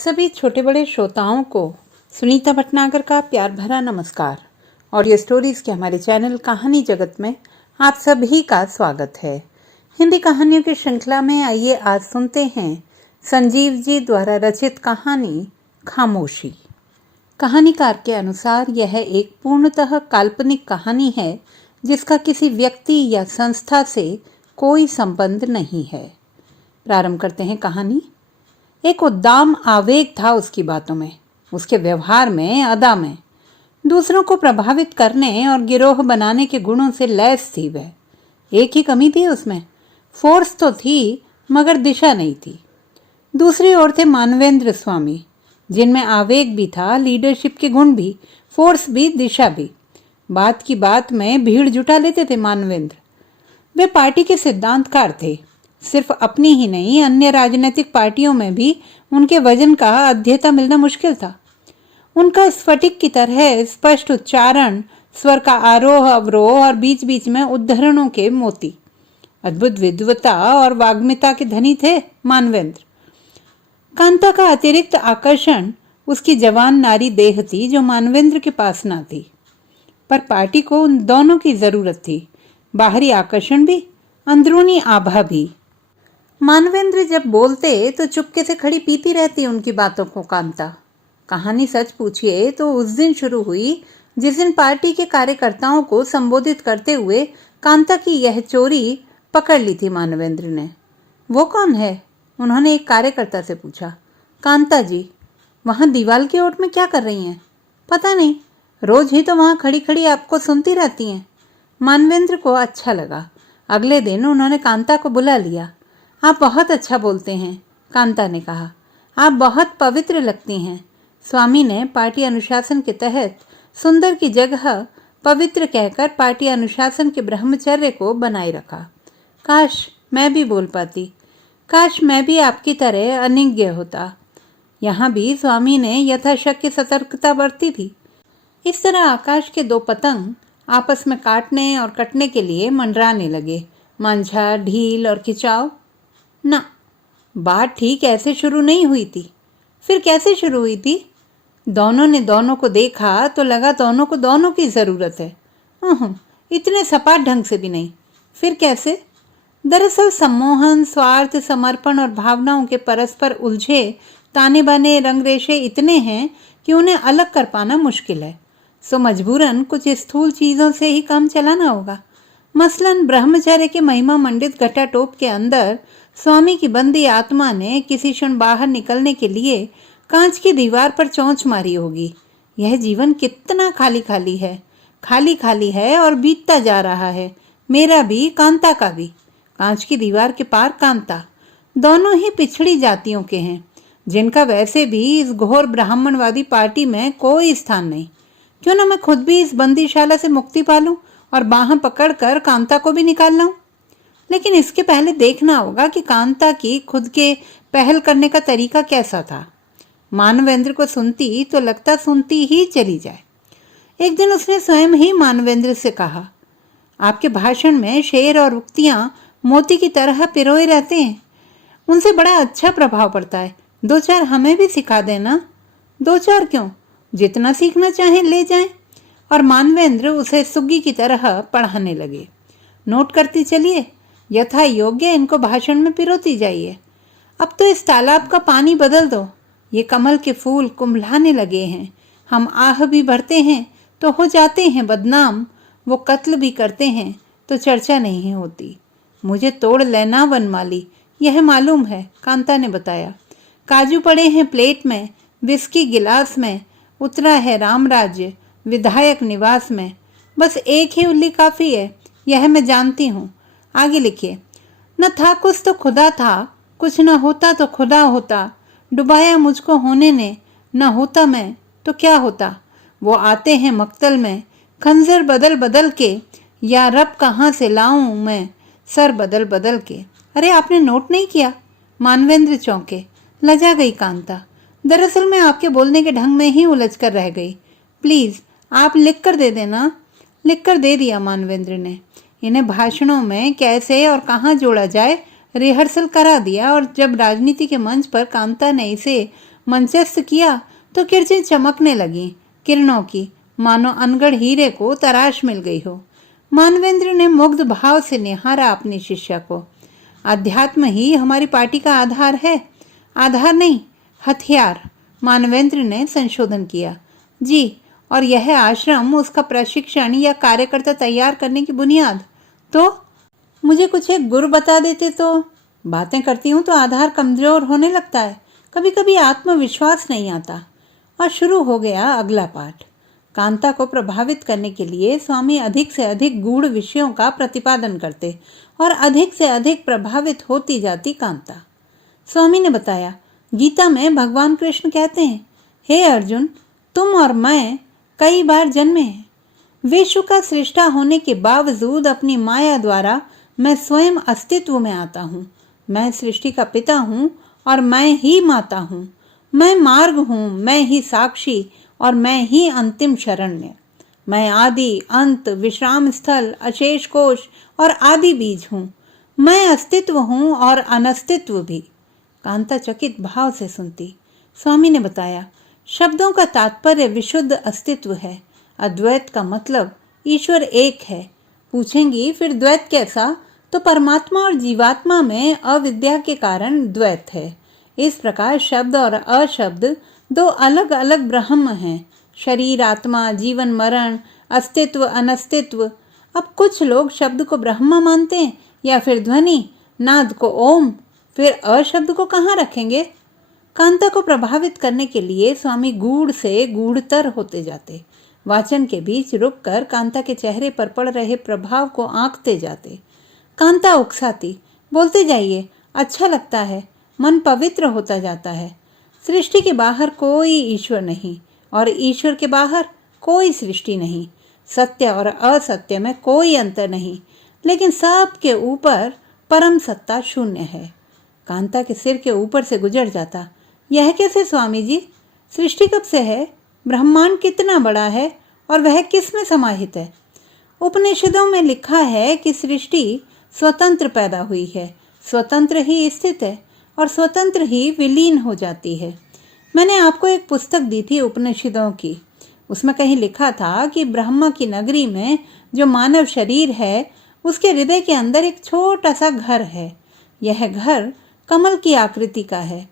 सभी छोटे बड़े श्रोताओं को सुनीता भटनागर का प्यार भरा नमस्कार। ऑडियो स्टोरीज के हमारे चैनल कहानी जगत में आप सभी का स्वागत है। हिंदी कहानियों की श्रृंखला में आइए आज सुनते हैं संजीव जी द्वारा रचित कहानी खामोशी। कहानीकार के अनुसार यह एक पूर्णतः काल्पनिक कहानी है जिसका किसी व्यक्ति या संस्था से कोई संबंध नहीं है। प्रारंभ करते हैं कहानी। एक उद्दाम आवेग था उसकी बातों में, उसके व्यवहार में, अदा में। दूसरों को प्रभावित करने और गिरोह बनाने के गुणों से लैस थी वह। एक ही कमी थी उसमें, फोर्स तो थी मगर दिशा नहीं थी। दूसरी ओर थे मानवेंद्र स्वामी, जिनमें आवेग भी था, लीडरशिप के गुण भी, फोर्स भी, दिशा भी। बात की बात में भीड़ जुटा लेते थे मानवेंद्र। वे पार्टी के सिद्धांतकार थे। सिर्फ अपनी ही नहीं, अन्य राजनीतिक पार्टियों में भी उनके वजन का अध्येता मिलना मुश्किल था। उनका स्फटिक की तरह स्पष्ट उच्चारण, स्वर का आरोह अवरोह और बीच बीच में उद्धरणों के मोती। अद्भुत विद्वता और वाग्मिता के धनी थे मानवेंद्र। कांता का अतिरिक्त आकर्षण उसकी जवान नारी देह थी जो मानवेंद्र के पास ना थी। पर पार्टी को उन दोनों की जरूरत थी, बाहरी आकर्षण भी, अंदरूनी आभा भी। मानवेंद्र जब बोलते तो चुपके से खड़ी पीती रहती उनकी बातों को कांता। कहानी सच पूछिए तो उस दिन शुरू हुई जिस दिन पार्टी के कार्यकर्ताओं को संबोधित करते हुए कांता की यह चोरी पकड़ ली थी मानवेंद्र ने। वो कौन है? उन्होंने एक कार्यकर्ता से पूछा। कांता जी। वहां दीवाल के ओट में क्या कर रही हैं? पता नहीं, रोज ही तो वहां खड़ी खड़ी आपको सुनती रहती हैं। मानवेंद्र को अच्छा लगा। अगले दिन उन्होंने कांता को बुला लिया। आप बहुत अच्छा बोलते हैं, कांता ने कहा। आप बहुत पवित्र लगती हैं। स्वामी ने पार्टी अनुशासन के तहत सुंदर की जगह पवित्र कहकर पार्टी अनुशासन के ब्रह्मचर्य को बनाए रखा। काश मैं भी बोल पाती, काश मैं भी आपकी तरह अनिज्ञ होता। यहाँ भी स्वामी ने यथाशक्य सतर्कता बरती थी। इस तरह आकाश के दो पतंग आपस में काटने और कटने के लिए मंडराने लगे। मांझा, ढील और खिंचाव। ना, बात ठीक ऐसे शुरू नहीं हुई थी। फिर कैसे शुरू हुई थी? दोनों ने दोनों को देखा तो लगा दोनों को दोनों की जरूरत है। इतने सपाट ढंग से भी नहीं। फिर कैसे? दरअसल सम्मोहन, स्वार्थ, समर्पण और भावनाओं के परस्पर उलझे ताने बाने रंगरेशे इतने हैं कि उन्हें अलग कर पाना मुश्किल है। सो मजबूरन कुछ स्थूल चीजों से ही काम चलाना होगा। मसलन ब्रह्मचर्य के महिमा मंडित घटाटोप के अंदर स्वामी की बंदी आत्मा ने किसी क्षण बाहर निकलने के लिए कांच की दीवार पर चोंच मारी होगी। यह जीवन कितना खाली खाली है, खाली खाली है और बीतता जा रहा है। मेरा भी, कांता का भी। कांच की दीवार के पार कांता। दोनों ही पिछड़ी जातियों के हैं, जिनका वैसे भी इस घोर ब्राह्मणवादी पार्टी में कोई स्थान नहीं। क्यों ना मैं खुद भी इस बंदीशाला से मुक्ति पालूं और बाहें पकड़कर कांता को भी निकाल लाऊं। लेकिन इसके पहले देखना होगा कि कांता की खुद के पहल करने का तरीका कैसा था। मानवेंद्र को सुनती तो लगता सुनती ही चली जाए। एक दिन उसने स्वयं ही मानवेंद्र से कहा, आपके भाषण में शेर और उक्तियां मोती की तरह पिरोए रहते हैं। उनसे बड़ा अच्छा प्रभाव पड़ता है। 2-4 हमें भी सिखा देना। 2-4 क्यों, जितना सीखना चाहें ले जाएं। और मानवेंद्र उसे सुग्गी की तरह पढ़ाने लगे। नोट करती चलिए, यथा योग्य इनको भाषण में पिरोती जाइए। अब तो इस तालाब का पानी बदल दो। ये कमल के फूल कुंभलाने लगे हैं। हम आह भी भरते हैं तो हो जाते हैं बदनाम। वो कत्ल भी करते हैं तो चर्चा नहीं होती। मुझे तोड़ लेना वनमाली, यह मालूम है, कांता ने बताया। काजू पड़े हैं प्लेट में, विस्की गिलास में, उतरा है रामराज्य विधायक निवास में। बस एक ही उल्ली काफी है, यह मैं जानती हूँ। आगे लिखिए। न था कुछ तो खुदा था, कुछ न होता तो खुदा होता। डुबाया मुझको होने ने, न होता मैं तो क्या होता। वो आते हैं मक्तल में, खंजर बदल बदल के, या रब कहाँ से लाऊं मैं सर बदल बदल के। अरे आपने नोट नहीं किया? मानवेंद्र चौंके। लजा गई कांता। दरअसल मैं आपके बोलने के ढंग में ही उलझ कर रह गई। प्लीज आप लिख कर दे देना। लिख कर दे दिया मानवेंद्र ने। इन्हें भाषणों में कैसे और कहाँ जोड़ा जाए रिहर्सल करा दिया और जब राजनीति के मंच पर कांता ने इसे मंचस्थ किया तो किरचें चमकने लगी किरणों की, मानो अनगढ़ हीरे को तराश मिल गई हो। मानवेंद्र ने मुग्ध भाव से निहारा अपनी शिष्या को। अध्यात्म ही हमारी पार्टी का आधार है। आधार नहीं, हथियार, मानवेंद्र ने संशोधन किया। जी, और यह आश्रम उसका प्रशिक्षण या कार्यकर्ता तैयार करने की बुनियाद। तो मुझे कुछ एक गुरु बता देते तो। बातें करती हूँ तो आधार कमजोर होने लगता है, कभी कभी आत्मविश्वास नहीं आता। और शुरू हो गया अगला पाठ। कांता को प्रभावित करने के लिए स्वामी अधिक से अधिक गूढ़ विषयों का प्रतिपादन करते और अधिक से अधिक प्रभावित होती जाती कांता। स्वामी ने बताया, गीता में भगवान कृष्ण कहते हैं, हे अर्जुन, तुम और मैं कई बार जन्मे हैं। विश्व का सृष्टा होने के बावजूद अपनी माया द्वारा मैं स्वयं अस्तित्व में आता हूँ। मैं सृष्टि का पिता हूँ और मैं ही माता हूँ। मैं मार्ग हूँ, मैं ही साक्षी और मैं ही अंतिम शरण्य। मैं आदि अंत, विश्राम स्थल, अशेष कोश और आदि बीज हूँ। मैं अस्तित्व हूँ और अनस्तित्व भी। कांता चकित भाव से सुनती। स्वामी ने बताया, शब्दों का तात्पर्य विशुद्ध अस्तित्व है। अद्वैत का मतलब ईश्वर एक है। पूछेंगी फिर द्वैत कैसा? तो परमात्मा और जीवात्मा में अविद्या के कारण द्वैत है। इस प्रकार शब्द और अशब्द दो अलग अलग ब्रह्म हैं। शरीर आत्मा, जीवन मरण, अस्तित्व अनस्तित्व। अब कुछ लोग शब्द को ब्रह्म मानते हैं या फिर ध्वनि, नाद को ओम, फिर अशब्द को कहाँ रखेंगे? कांता को प्रभावित करने के लिए स्वामी गूढ़ से गूढ़तर होते जाते। वाचन के बीच रुककर कांता के चेहरे पर पड़ रहे प्रभाव को आंकते जाते। कांता उकसाती, बोलते जाइए, अच्छा लगता है, मन पवित्र होता जाता है। सृष्टि के बाहर कोई ईश्वर नहीं और ईश्वर के बाहर कोई सृष्टि नहीं। सत्य और असत्य में कोई अंतर नहीं, लेकिन सब के ऊपर परम सत्ता शून्य है। कांता के सिर के ऊपर से गुजर जाता। यह कैसे स्वामी जी? सृष्टि कब से है? ब्रह्मांड कितना बड़ा है और वह किस में समाहित है? उपनिषदों में लिखा है कि सृष्टि स्वतंत्र पैदा हुई है, स्वतंत्र ही स्थित है और स्वतंत्र ही विलीन हो जाती है। मैंने आपको एक पुस्तक दी थी उपनिषदों की। उसमें कहीं लिखा था कि ब्रह्मा की नगरी में जो मानव शरीर है, उसके हृदय के अंदर एक छोटा सा घर है। यह घर कमल की आकृति का है।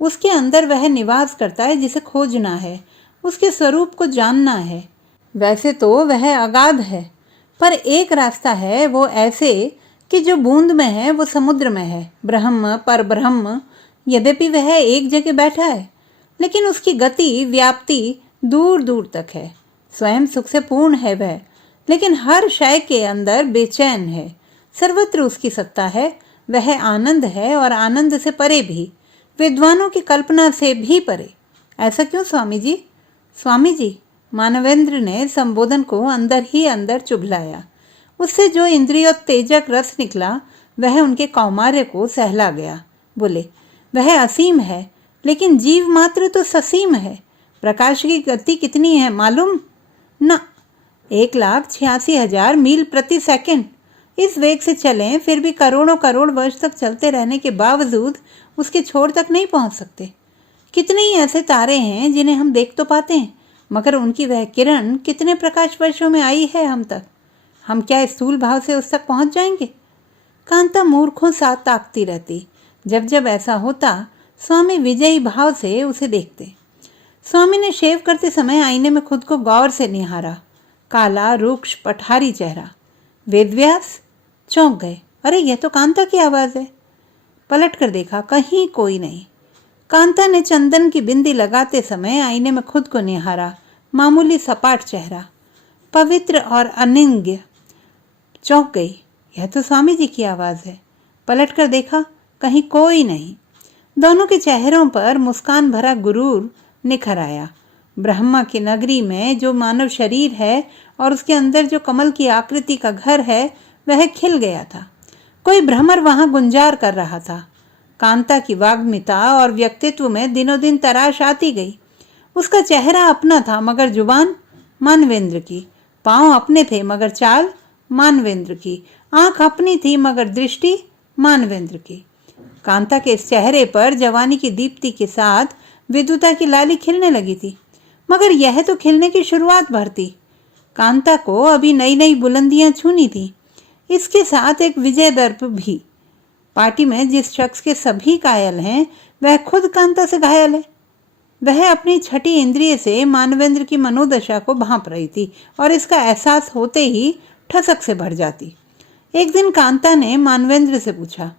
उसके अंदर वह निवास करता है जिसे खोजना है, उसके स्वरूप को जानना है। वैसे तो वह अगाध है, पर एक रास्ता है, वो ऐसे कि जो बूंद में है वो समुद्र में है। ब्रह्म पर ब्रह्म, यद्यपि वह एक जगह बैठा है, लेकिन उसकी गति व्याप्ति दूर दूर तक है। स्वयं सुख से पूर्ण है वह, लेकिन हर शय के अंदर बेचैन है। सर्वत्र उसकी सत्ता है। वह आनंद है और आनंद से परे भी, विद्वानों की कल्पना से भी परे। ऐसा क्यों स्वामी जी? स्वामी जी, मानवेंद्र ने संबोधन को अंदर ही अंदर चुभलाया। उससे जो इंद्रियोत्तेजक रस निकला वह उनके कौमार्य को सहला गया। बोले, वह असीम है, लेकिन जीव मात्र तो ससीम है। प्रकाश की गति कितनी है मालूम? ना, 1,86,000 मील प्रति सेकंड। इस वेग से चलें फिर भी करोड़ों करोड़ वर्ष तक चलते रहने के बावजूद उसके छोर तक नहीं पहुंच सकते। कितने ही ऐसे तारे हैं जिन्हें हम देख तो पाते हैं, मगर उनकी वह किरण कितने प्रकाश वर्षों में आई है हम तक। हम क्या स्थूल भाव से उस तक पहुंच जाएंगे? कांता मूर्खों सा ताकती रहती। जब जब ऐसा होता, स्वामी विजयी भाव से उसे देखते। स्वामी ने शेव करते समय आईने में खुद को गौर से निहारा। काला रुक्ष पठारी चेहरा। वेदव्यास चौंक गए। अरे, यह तो कांता की आवाज है। पलट कर देखा, कहीं कोई नहीं। कांता ने चंदन की बिंदी लगाते समय आईने में खुद को निहारा। मामूली सपाट चेहरा, पवित्र और अनिंग्य। चौंक गई, यह तो स्वामी जी की आवाज है। पलट कर देखा, कहीं कोई नहीं। दोनों के चेहरों पर मुस्कान भरा गुरूर निखर आया। ब्रह्मा की नगरी में जो मानव शरीर है और उसके अंदर जो कमल की आकृति का घर है, वह खिल गया था। कोई भ्रमर वहां गुंजार कर रहा था। कांता की वाग्मिता और व्यक्तित्व में दिनों दिन तराश आती गई। उसका चेहरा अपना था मगर जुबान मानवेंद्र की, पांव अपने थे मगर चाल मानवेंद्र की, आंख अपनी थी मगर दृष्टि मानवेंद्र की। कांता के इस चेहरे पर जवानी की दीप्ति के साथ विद्युता की लाली खिलने लगी थी, मगर यह तो खिलने की शुरुआत भर थी। कांता को अभी नई नई बुलंदियां छूनी थी, इसके साथ एक विजय दर्प भी। पार्टी में जिस शख्स के सभी घायल हैं, वह खुद कांता से घायल है। वह अपनी छठी इंद्रिय से मानवेंद्र की मनोदशा को भांप रही थी और इसका एहसास होते ही ठसक से भर जाती। एक दिन कांता ने मानवेंद्र से पूछा,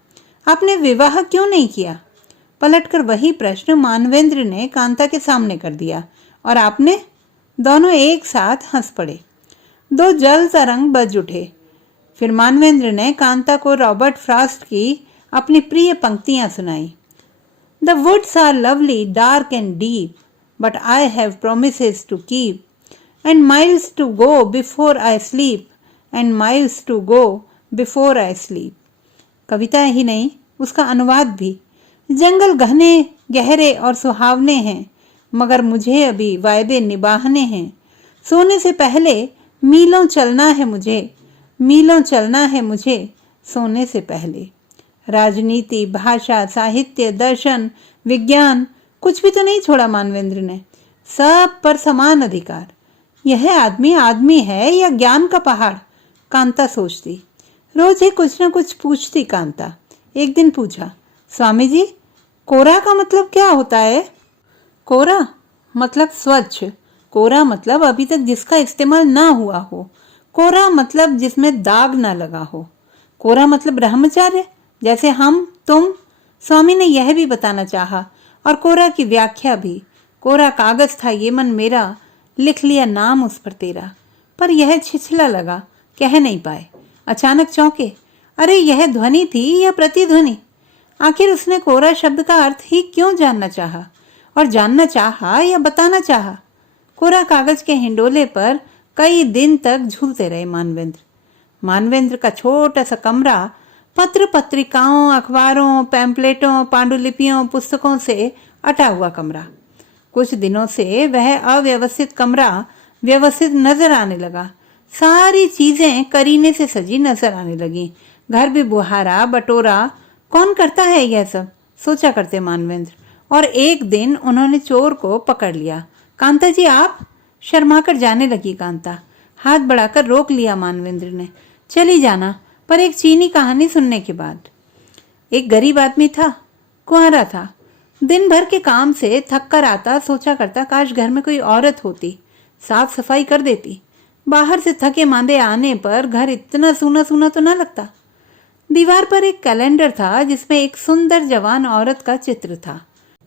आपने विवाह क्यों नहीं किया? पलटकर वही प्रश्न मानवेंद्र ने कांता के सामने कर दिया और आपने? दोनों एक साथ हंस पड़े। दो जल तरंग बज उठे। फिर मानवेंद्र ने कांता को रॉबर्ट फ्रॉस्ट की अपनी प्रिय पंक्तियां सुनाई। The woods are lovely, dark and deep, but I have promises to keep, and miles to go before I sleep, and miles to go before I sleep. कविता ही नहीं, उसका अनुवाद भी। जंगल घने, गहरे और सुहावने हैं, मगर मुझे अभी वायदे निभाने हैं। सोने से पहले मीलों चलना है मुझे, मीलों चलना है मुझे, सोने से पहले। राजनीति, भाषा, साहित्य, दर्शन, विज्ञान, कुछ भी तो नहीं छोड़ा मानवेंद्र ने। सब पर समान अधिकार। यह आदमी आदमी है या ज्ञान का पहाड़? कांता सोचती। रोज ही कुछ न कुछ पूछती कांता। एक दिन पूछा, स्वामी जी, कोरा का मतलब क्या होता है? कोरा मतलब स्वच्छ। कोरा मतलब अभी तक जिसका इस्तेमाल ना हुआ हो। कोरा मतलब जिसमें दाग ना लगा हो। कोरा मतलब ब्रह्मचार्य, जैसे हम, तुम। स्वामी ने यह भी बताना चाहा और कोरा की व्याख्या भी। कोरा कागज था ये मन मेरा, लिख लिया नाम उस पर तेरा। पर यह छिछला लगा, कह नहीं पाए। अचानक चौंके, अरे यह ध्वनि थी या प्रतिध्वनि? आखिर उसने कोरा शब्द का अर्थ ही क्यों जानना चाहा, और जानना चाहा या बताना चाहा? कोरा कागज के हिंडोले पर कई दिन तक झूलते रहे मानवेंद्र। मानवेंद्र का छोटा सा कमरा पत्र पत्रिकाओं, अखबारों, पैम्पलेटों, पांडुलिपियों, पुस्तकों से अटा हुआ कमरा। कुछ दिनों से वह अव्यवस्थित कमरा व्यवस्थित नजर आने लगा। सारी चीजें करीने से सजी नजर आने लगी। घर भी बुहारा बटोरा। कौन करता है यह सब, सोचा करते मानवेंद्र। और एक दिन उन्होंने चोर को पकड़ लिया। कांता जी आप? शर्माकर जाने लगी कांता। हाथ बढ़ाकर रोक लिया मानवेंद्र ने। चली जाना, पर एक चीनी कहानी सुनने के बाद। एक गरीब आदमी था, कुंवारा था। दिन भर के काम से थक कर आता, सोचा करता काश घर में कोई औरत होती, साफ सफाई कर देती। बाहर से थके मांदे आने पर घर इतना सूना सूना तो ना लगता। दीवार पर एक कैलेंडर था जिसमें एक सुंदर जवान औरत का चित्र था।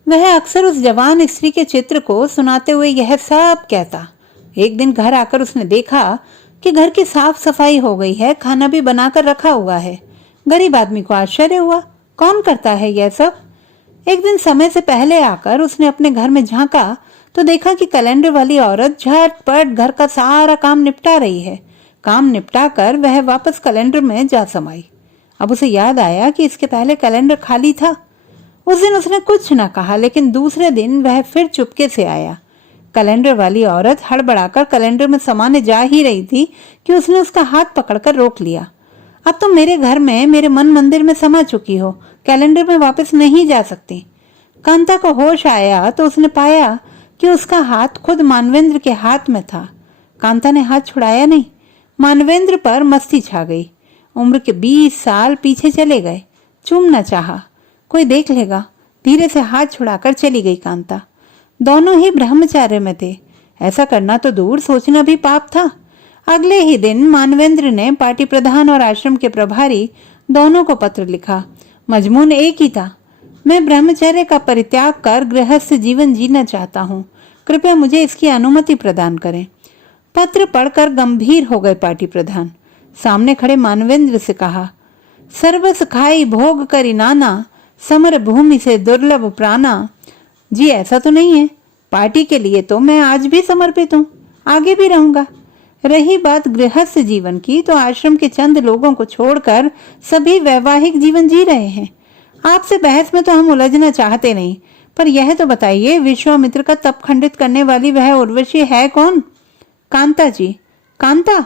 वह अक्सर उस जवान स्त्री के चित्र को सुनाते हुए यह सब कहता। एक दिन घर आकर उसने देखा कि घर की साफ सफाई हो गई है, खाना भी बनाकर रखा हुआ है। गरीब आदमी को आश्चर्य हुआ, कौन करता है यह सब? एक दिन समय से पहले आकर उसने अपने घर में झांका तो देखा कि कैलेंडर वाली औरत झटपट घर का सारा काम निपटा रही है। काम निपटा कर वह वापस कैलेंडर में जा समाई। अब उसे याद आया कि इसके पहले कैलेंडर खाली था। उस दिन उसने कुछ न कहा, लेकिन दूसरे दिन वह फिर चुपके से आया। कैलेंडर वाली औरत हड़बड़ाकर कैलेंडर में समाने जा ही रही थी कि उसने उसका हाथ पकड़कर रोक लिया। अब तुम मेरे घर में, मेरे मन मंदिर में समा चुकी हो, कैलेंडर में वापस नहीं जा सकती। कांता को होश आया तो उसने पाया कि उसका हाथ खुद मानवेंद्र के हाथ में था। कांता ने हाथ छुड़ाया नहीं। मानवेंद्र पर मस्ती छा गई। उम्र के 20 साल पीछे चले गए। चूमना चाहा, कोई देख लेगा। धीरे से हाथ छुड़ाकर चली गई कांता। दोनों ही ब्रह्मचार्य में थे। ऐसा करना तो दूर, सोचना भी पाप था। अगले ही दिन मानवेंद्र ने पार्टी प्रधान और आश्रम के प्रभारी दोनों को पत्र लिखा। मजमून एक ही था, मैं ब्रह्मचर्य का परित्याग कर गृहस्थ जीवन जीना चाहता हूँ, कृपया मुझे इसकी अनुमति प्रदान करें। पत्र पढ़कर गंभीर हो गए पार्टी प्रधान। सामने खड़े मानवेंद्र से कहा, सर्वस खाई भोग करी नाना, समर भूमि से दुर्लभ प्राणा। जी ऐसा तो नहीं है, पार्टी के लिए तो मैं आज भी समर्पित हूँ, आगे भी रहूंगा। रही बात गृहस्थ जीवन की, तो आश्रम के चंद लोगों को छोड़कर सभी वैवाहिक जीवन जी रहे हैं। आपसे बहस में तो हम उलझना चाहते नहीं, पर यह तो बताइए, विश्वामित्र का तप खंडित करने वाली वह उर्वशी है कौन? कांता जी। कांता?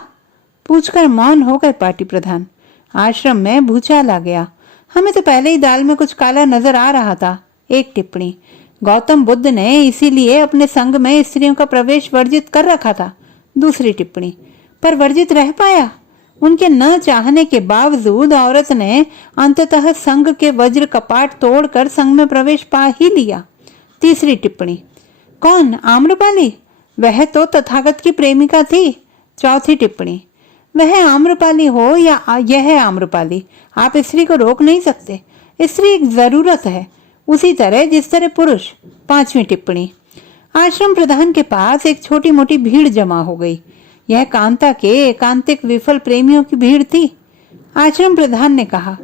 पूछकर मौन हो गए पार्टी प्रधान। आश्रम में भूचाल आ गया। हमें तो पहले ही दाल में कुछ काला नजर आ रहा था। एक टिप्पणी। गौतम बुद्ध ने इसीलिए अपने संघ में स्त्रियों का प्रवेश वर्जित कर रखा था। दूसरी टिप्पणी, पर वर्जित रह पाया? उनके न चाहने के बावजूद औरत ने अंततः संघ के वज्र कपाट तोड़कर संघ में प्रवेश पा ही लिया। तीसरी टिप्पणी, कौन? आम्रपाली? वह तो तथागत की प्रेमिका थी। चौथी टिप्पणी, वह आम्रपाली हो या यह आम्रपाली, आप स्त्री को रोक नहीं सकते। स्त्री एक जरूरत है, उसी तरह जिस तरह पुरुष। पांचवी टिप्पणी, आश्रम प्रधान के पास एक छोटी मोटी भीड़ जमा हो गई। यह कांता के एकांतिक विफल प्रेमियों की भीड़ थी। आश्रम प्रधान ने कहा,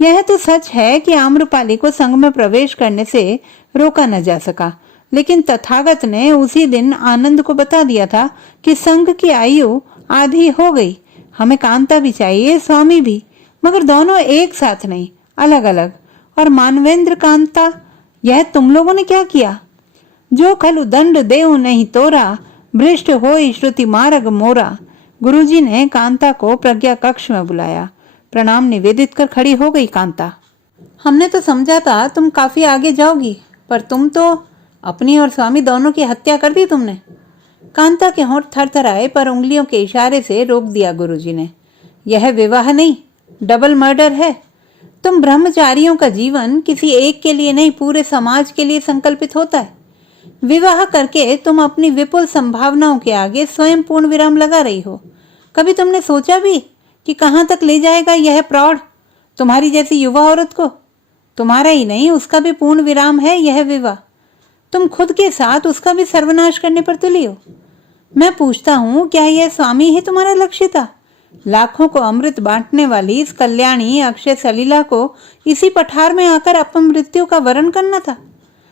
यह तो सच है कि आम्रपाली को संघ में प्रवेश करने से रोका न जा सका, लेकिन तथागत ने उसी दिन आनंद को बता दिया था कि संघ की आयु आधी हो गई। हमें कांता भी चाहिए, स्वामी भी, मगर दोनों एक साथ नहीं, अलग अलग। और मानवेंद्र कांता, यह तुम लोगों ने क्या किया? जो खलु दंड देव नहीं तोरा, भ्रष्ट होई श्रुति मार्ग मोरा। गुरुजी ने कांता को प्रज्ञा कक्ष में बुलाया। प्रणाम निवेदित कर खड़ी हो गई कांता। हमने तो समझा था तुम काफी आगे जाओगी, पर तुम तो अपनी और स्वामी दोनों की हत्या कर दी तुमने। कांता के होंठ थरथराए, पर उंगलियों के इशारे से रोक दिया गुरुजी ने। यह विवाह नहीं, डबल मर्डर है। तुम ब्रह्मचारियों का जीवन किसी एक के लिए नहीं, पूरे समाज के लिए संकल्पित होता है। विवाह करके तुम अपनी विपुल संभावनाओं के आगे स्वयं पूर्ण विराम लगा रही हो। कभी तुमने सोचा भी कि कहां तक ले जाएगा यह प्रौढ़ तुम्हारी जैसी युवा औरत को? तुम्हारा ही नहीं, उसका भी पूर्ण विराम है यह विवाह। तुम खुद के साथ उसका भी सर्वनाश करने पर तुली हो। मैं पूछता हूँ, क्या यह स्वामी ही तुम्हारा लक्ष्य था? लाखों को अमृत बांटने वाली इस कल्याणी अक्षय सलीला को इसी पठार में आकर अपमृत्यु का वरण करना था?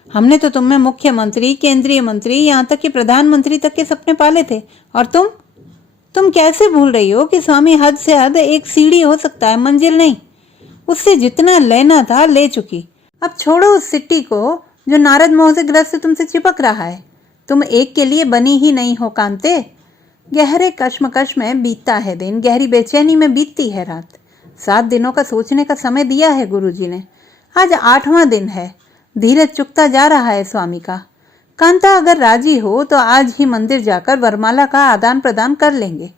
हमने तो तुम्हें मुख्यमंत्री, केंद्रीय मंत्री, यहाँ तक कि प्रधानमंत्री तक के सपने पाले थे। और तुम कैसे भूल रही हो कि स्वामी हद से हद एक सीढ़ी हो सकता है, मंजिल नहीं। उससे जितना लेना था ले चुकी। अब छोड़ो उस सिट्टी को जो नारद मोह से ग्रस्त तुमसे चिपक रहा है। तुम एक के लिए बनी ही नहीं हो कांते। गहरे कश्मकश में बीतता है दिन, गहरी बेचैनी में बीतती है रात। 7 दिनों का सोचने का समय दिया है गुरुजी ने। आज 8वां दिन है। धीरज चुकता जा रहा है स्वामी का। कांता अगर राजी हो तो आज ही मंदिर जाकर वरमाला का आदान प्रदान कर लेंगे।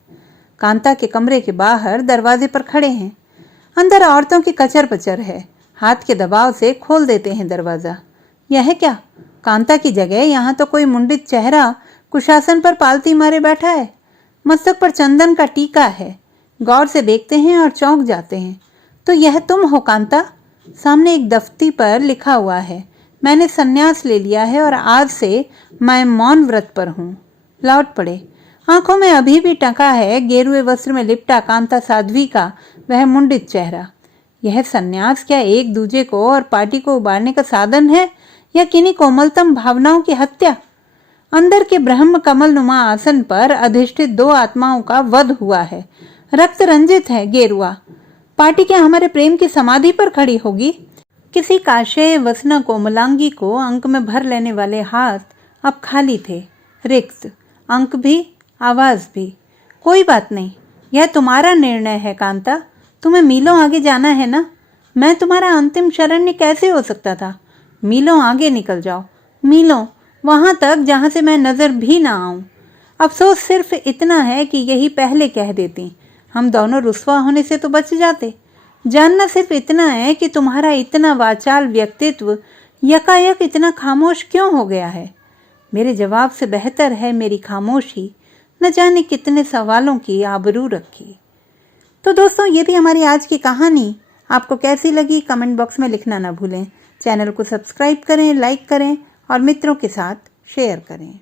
कांता के कमरे के बाहर दरवाजे पर खड़े हैं। अंदर औरतों की कचर पचर है। हाथ के दबाव से खोल देते हैं दरवाजा। यह क्या? कांता की जगह यहाँ तो कोई मुंडित चेहरा कुशासन पर पालती मारे बैठा है। मस्तक पर चंदन का टीका है। गौर से देखते हैं और चौंक जाते हैं। तो यह तुम हो कांता? सामने एक दफ्ती पर लिखा हुआ है, मैंने संन्यास ले लिया है और आज से मैं मौन व्रत पर हूँ। लौट पड़े। आंखों में अभी भी टका है गेरुए वस्त्र में लिपटा कांता साध्वी का वह मुंडित चेहरा। यह संन्यास क्या एक दूजे को और पार्टी को उबारने का साधन है, या किन्हीं कोमलतम भावनाओं की हत्या? अंदर के ब्रह्म कमल नुमा आसन पर अधिष्ठित 2 आत्माओं का वध हुआ है। रक्त रंजित है गेरुआ। पार्टी क्या हमारे प्रेम की समाधि पर खड़ी होगी? किसी काशेय वसना कोमलांगी को अंक में भर लेने वाले हाथ अब खाली थे, रिक्त। अंक भी, आवाज भी। कोई बात नहीं, यह तुम्हारा निर्णय है कांता। तुम्हें मीलों आगे जाना है ना? मैं तुम्हारा अंतिम शरण्य कैसे हो सकता था? मीलों आगे निकल जाओ, मीलों, वहां तक जहां से मैं नजर भी ना आऊं। अफसोस सिर्फ इतना है कि यही पहले कह देती, हम दोनों रुस्वा होने से तो बच जाते। जानना सिर्फ इतना है कि तुम्हारा इतना वाचाल व्यक्तित्व यकायक इतना खामोश क्यों हो गया है। मेरे जवाब से बेहतर है मेरी खामोशी। न जाने कितने सवालों की आबरू रखी। तो दोस्तों, ये थी हमारी आज की कहानी। आपको कैसी लगी कमेंट बॉक्स में लिखना ना भूलें। चैनल को सब्सक्राइब करें, लाइक करें और मित्रों के साथ शेयर करें।